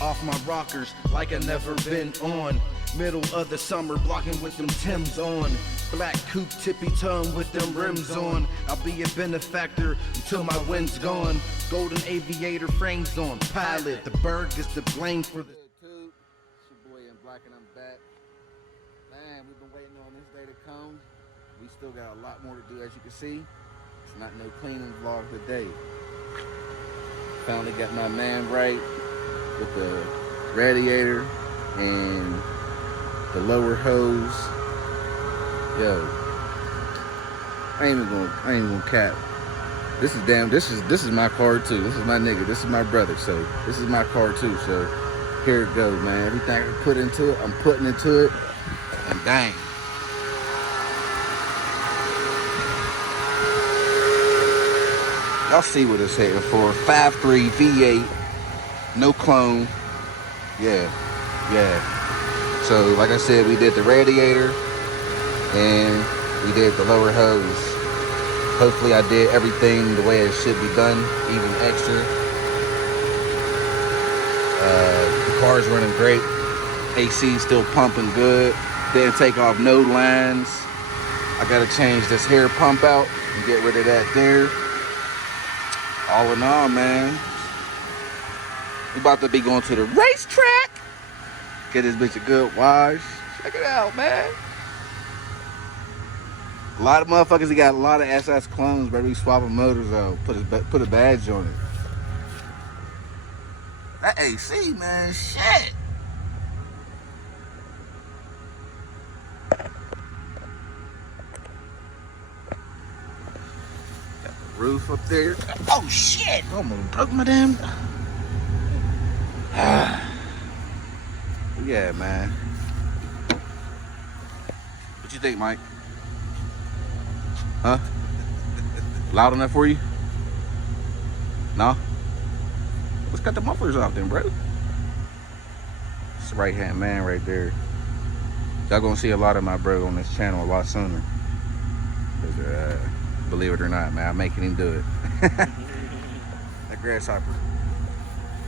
off my rockers like I never been on. Middle of the summer, blocking with them Timbs on. Black coupe, tippy tongue with them rims on. I'll be a benefactor until my wind's gone. Golden aviator frames on. Pilot, the bird gets the blame for the... It's your boy in black and I'm back. Man, we've been waiting on this day to come. We still got a lot more to do, as you can see. It's not no cleaning vlog today. Finally got my man right with the radiator and the lower hose. Yo, I ain't even gonna cap. This is my car too. This is my nigga. This is my brother. So this is my car too. So here it goes, man. Everything I put into it, I'm putting into it. And dang. Y'all see what it's heading for. 5.3 V8, no clone. Yeah. So like I said, we did the radiator and we did the lower hose. Hopefully I did everything the way it should be done, even extra. The car's running great. AC still pumping good. Didn't take off no lines. I gotta change this hair pump out and get rid of that there. All in all, man, we about to be going to the racetrack. Get this bitch a good wash. Check it out, man. A lot of motherfuckers, they got a lot of SS clones, but we swapping motors out. Put a badge on it. That AC, man, shit. Roof up there. Oh shit! Almost broke my damn. Yeah, man. What you think, Mike? Huh? Loud enough for you? No? Let's cut the mufflers off then, bro. It's the right hand man right there. Y'all gonna see a lot of my bro on this channel a lot sooner. Believe it or not, man, I'm making him do it. That grasshopper.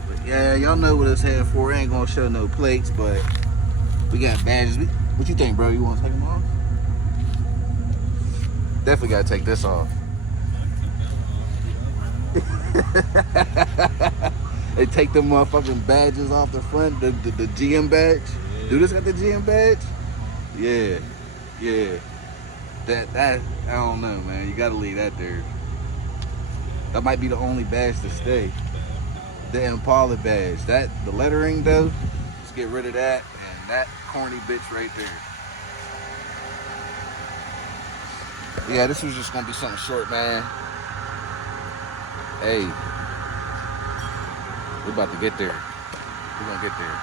But yeah, y'all know what it's headed for. I ain't gonna show no plates, but we got badges. What you think, bro? You wanna take them off? Definitely gotta take this off. They take them motherfucking badges off the front, the GM badge. Dude, this got the GM badge? Yeah. That I don't know, man. You gotta leave that there. That might be the only badge to stay. The Impala badge. The lettering though, let's get rid of that and that corny bitch right there. Yeah, this was just gonna be something short, man. Hey, we're about to get there. We're gonna get there.